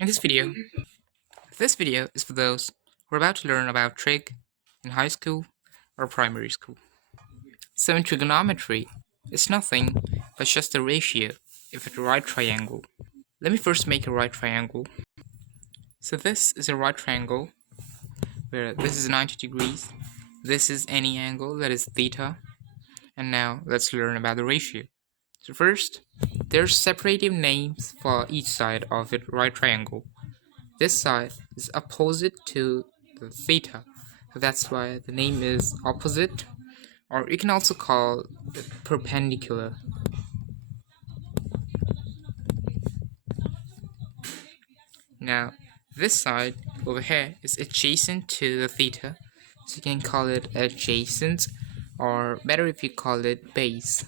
In this video is for those who are about to learn about trig in high school or primary school. So in trigonometry, it's nothing but just a ratio of a right triangle. Let me first make a right triangle. So this is a right triangle where this is 90 degrees, this is any angle, that is theta, and now let's learn about the ratio. So first, there's separative names for each side of a right triangle. This side is opposite to the theta, so that's why the name is opposite, or you can also call it perpendicular. Now, this side over here is adjacent to the theta, so you can call it adjacent, or better if you call it base.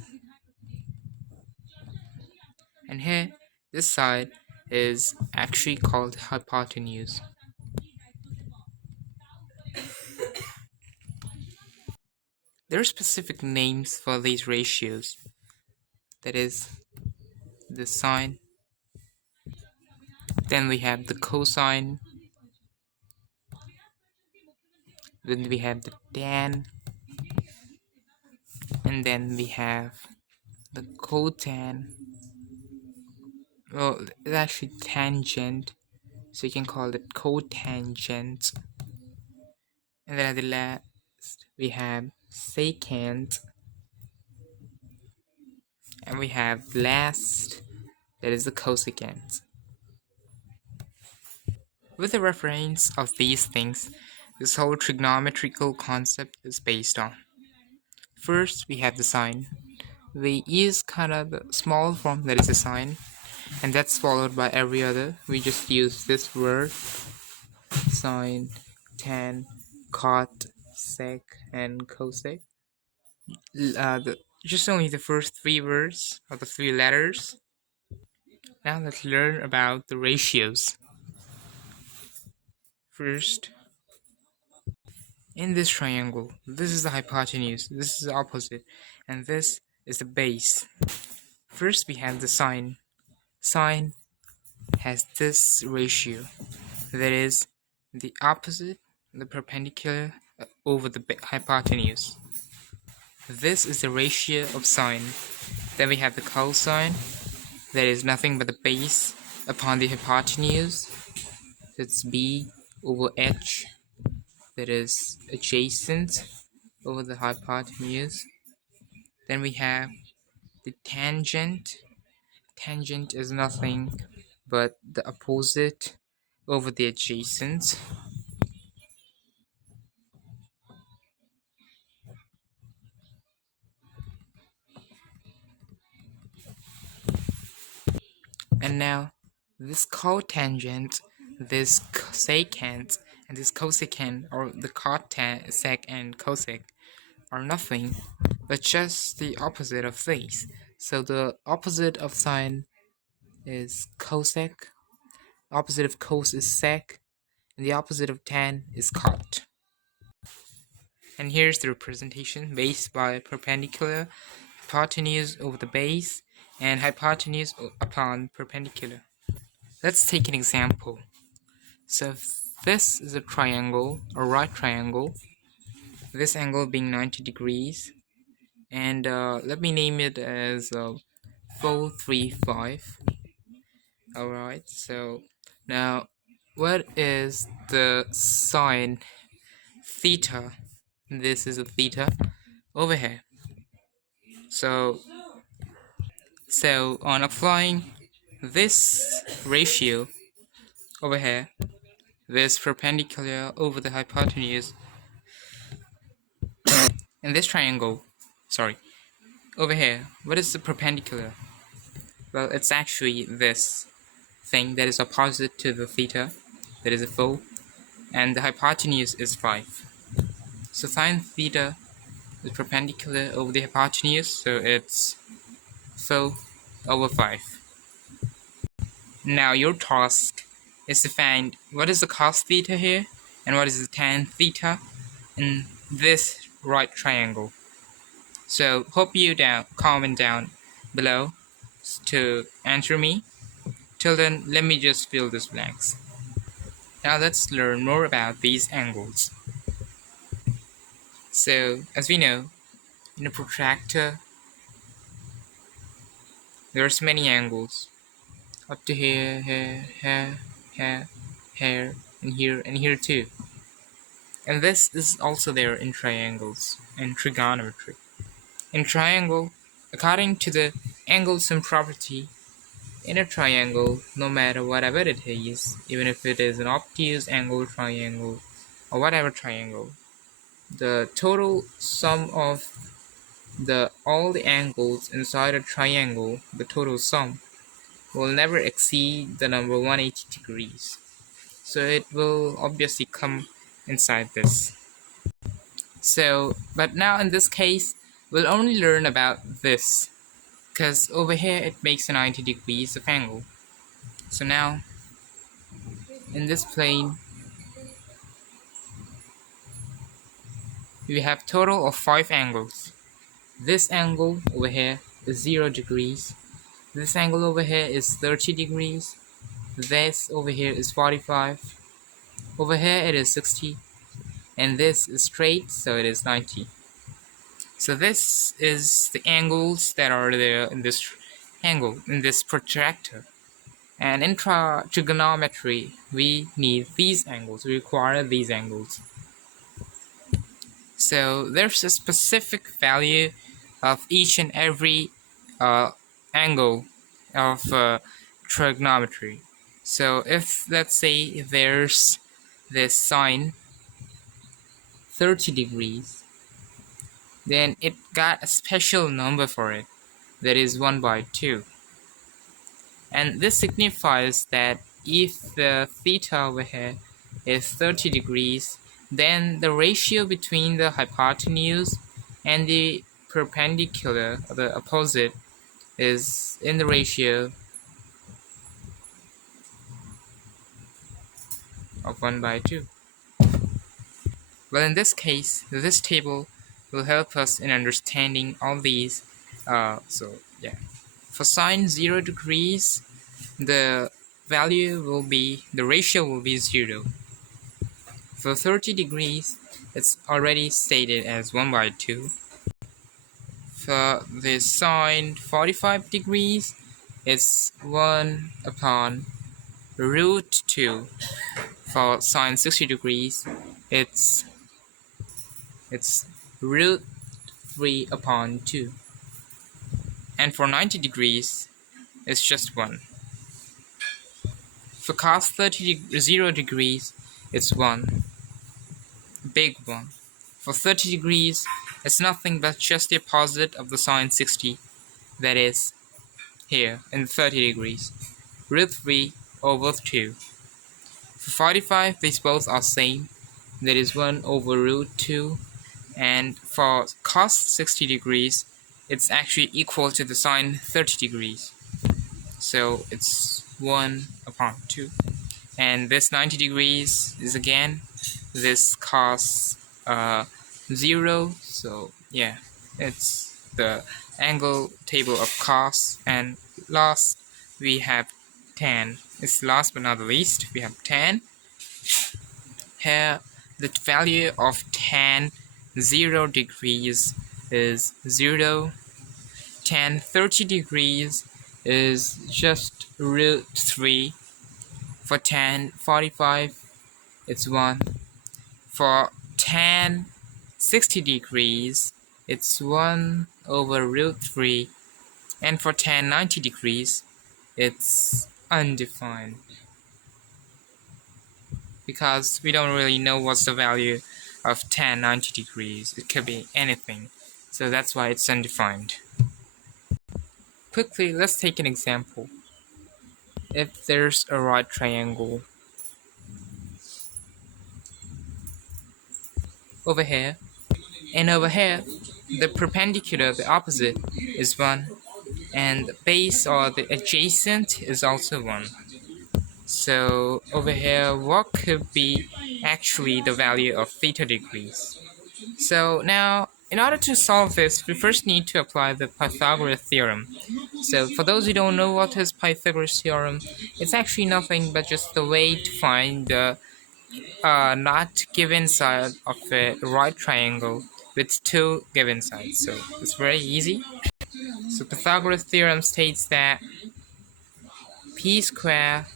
And here, this side is actually called hypotenuse. There are specific names for these ratios, that is the sine, then we have the cosine, then we have the tan, and then we have the cotan. Well, it's actually tangent, so you can call it cotangent. And then at the last we have secant, and we have last, that is the cosecant. With the reference of these things, this whole trigonometrical concept is based on. First, we have the sine. We use kind of the small form, that is the sine, and that's followed by every other. We just use this word, sine, tan, cot, sec, and cosec. Just only the first three words or the three letters. Now let's learn about the ratios. First, in this triangle, this is the hypotenuse, this is the opposite, and this is the base. First we have the sine. Sine has this ratio, that is the opposite, the perpendicular over the hypotenuse. This is the ratio of sine. Then we have the cosine, that is nothing but the base upon the hypotenuse. It's b over h, that is adjacent over the hypotenuse. Then we have the tangent. Tangent is nothing but the opposite over the adjacent. And now this cotangent, this secant, and this cosecant, or the cot, sec, and cosec, are nothing but just the opposite of these. So the opposite of sine is cosec, opposite of cos is sec, and the opposite of tan is cot. And here's the representation based by perpendicular, hypotenuse over the base, and hypotenuse upon perpendicular. Let's take an example. So if this is a triangle, a right triangle, this angle being 90 degrees, and let me name it as 435. Alright, so now what is the sine theta? This is a theta over here. So on applying this ratio over here, this perpendicular over the hypotenuse, in this triangle, over here, what is the perpendicular? Well, it's actually this thing that is opposite to the theta, that is a 4, and the hypotenuse is 5. So sine theta is perpendicular over the hypotenuse, so it's 4 over 5. Now your task is to find what is the cos theta here, and what is the tan theta in this right triangle. So hope you comment down below to answer me Till then, let me just fill these blanks. Now let's learn more about these angles. So, as we know, in a protractor, there's many angles. Up to here, here, and here too. And this is also there in triangles and trigonometry. In triangle, according to the angle sum property, in a triangle, no matter whatever it is, even if it is an obtuse angle triangle or whatever triangle, the total sum of all the angles inside a triangle, the total sum, will never exceed the number 180 degrees. So it will obviously come inside this. So, but now in this case, we'll only learn about this, because over here it makes a 90 degrees of angle. So now, in this plane, we have total of 5 angles. This angle over here is 0 degrees. This angle over here is 30 degrees. This over here is 45. Over here it is 60. And this is straight, so it is 90. So this is the angles that are there in this protractor. And in trigonometry, we need these angles. We require these angles. So there's a specific value of each and every angle of trigonometry. So if, let's say, there's this sine 30 degrees, then it got a special number for it, that is 1/2. And this signifies that if the theta over here is 30 degrees, then the ratio between the hypotenuse and the perpendicular, or the opposite, is in the ratio of 1/2. Well, in this case, this table will help us in understanding all these. For sine 0 degrees, the ratio will be 0. For 30 degrees, it's already stated as 1/2. For the sine 45 degrees, it's 1/√2. For sine 60 degrees, it's √3/2. And for 90 degrees, it's just 1. For cos 0 degrees, it's 1. Big 1. For 30 degrees, it's nothing but just the opposite of the sine 60, that is, here, in 30 degrees, √3/2. For 45, these both are same, that is 1/√2. And for cos 60 degrees, it's actually equal to the sine 30 degrees. So it's 1/2. And this 90 degrees is again this cos 0. So yeah, it's the angle table of cos. And last, we have tan. It's last but not the least, we have tan. Here, the value of tan 0 degrees is 0. Tan 30 degrees is just √3. For tan 45, it's 1. For tan 60 degrees, it's 1/√3. And for tan 90 degrees, it's undefined, because we don't really know what's the value of tan 90 degrees. It could be anything, so that's why it's undefined. Quickly, let's take an example. If there's a right triangle over here, and over here, the perpendicular, the opposite, is 1, and the base, or the adjacent, is also 1. So over here, what could be actually the value of theta degrees? So now, in order to solve this, we first need to apply the Pythagoras theorem. So for those who don't know what is Pythagoras theorem, it's actually nothing but just the way to find the not given side of a right triangle with two given sides. So it's very easy. So Pythagoras theorem states that p square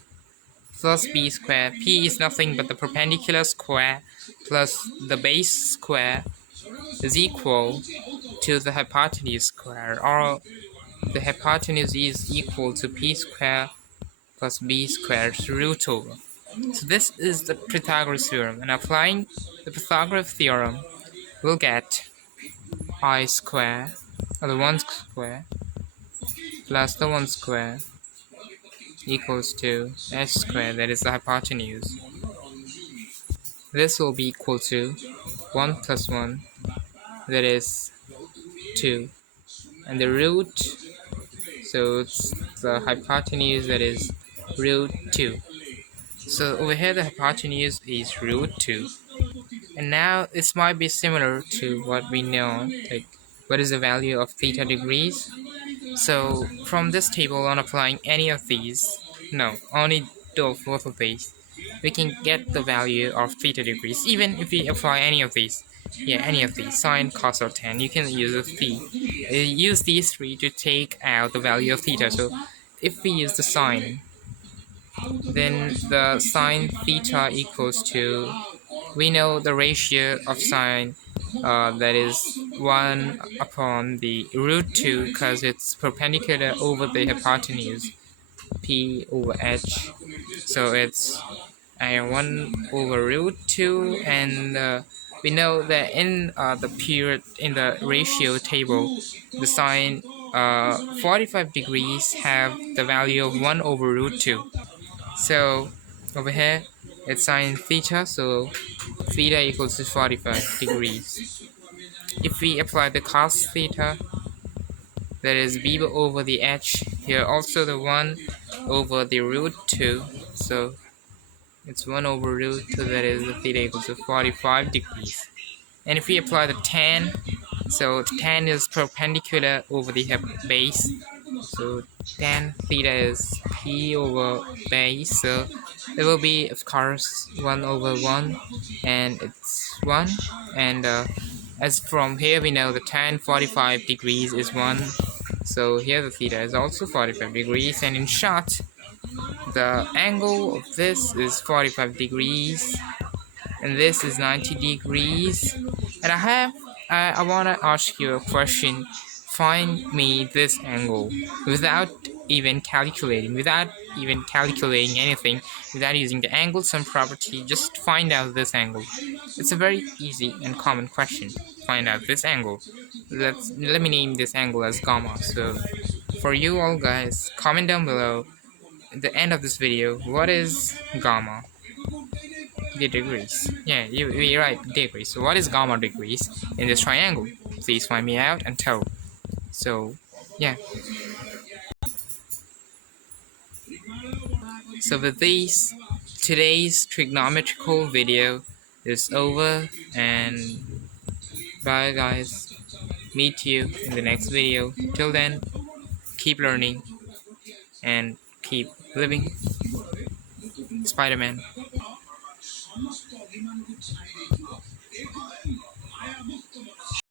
plus b square, p is nothing but the perpendicular square plus the base square, is equal to the hypotenuse square, or the hypotenuse is equal to p square plus b squared root over. So this is the Pythagoras theorem, and applying the Pythagoras theorem, we'll get I square, or the 1 square, plus the 1 square equals to s squared, that is the hypotenuse. This will be equal to 1 plus 1, that is 2, and the root, so it's the hypotenuse, that is root 2. So over here the hypotenuse is root 2. And now this might be similar to what we know, like what is the value of theta degrees. So from this table, on applying any of these, no, only both of these, we can get the value of theta degrees. Even if we apply any of these, any of these, sine, cos, or tan, you can use use these three to take out the value of theta. So if we use the sine, then the sine theta equals to, we know the ratio of sine, that is 1 upon the root 2, because it's perpendicular over the hypotenuse, p over h, so it's 1 over root 2, and we know that in the period, in the ratio table, the sine 45 degrees have the value of 1 over root 2. So over here it's sine theta, so theta equals to 45 degrees. If we apply the cos theta, that is b over the h, here also the 1 over the root 2, so it's 1 over root 2, that is the theta equals to 45 degrees. And if we apply the tan, so tan is perpendicular over the base, so tan theta is p over base, so it will be, of course, 1 over 1, and it's 1, and as from here we know the tan 45 degrees is 1, so here the theta is also 45 degrees, and in short, the angle of this is 45 degrees, and this is 90 degrees. And I want to ask you a question. Find me this angle without even calculating anything, without using the angle sum property. Just find out this angle. It's a very easy and common question. Find out this angle. Let me name this angle as gamma. So for you all guys, comment down below at the end of this video, what is gamma? The degrees. Yeah, you're right, degrees. So what is gamma degrees in this triangle? Please find me out and tell. So yeah. So with these, today's trigonometrical video is over, and bye guys. Meet you in the next video. Till then, keep learning and keep living. Spider-Man.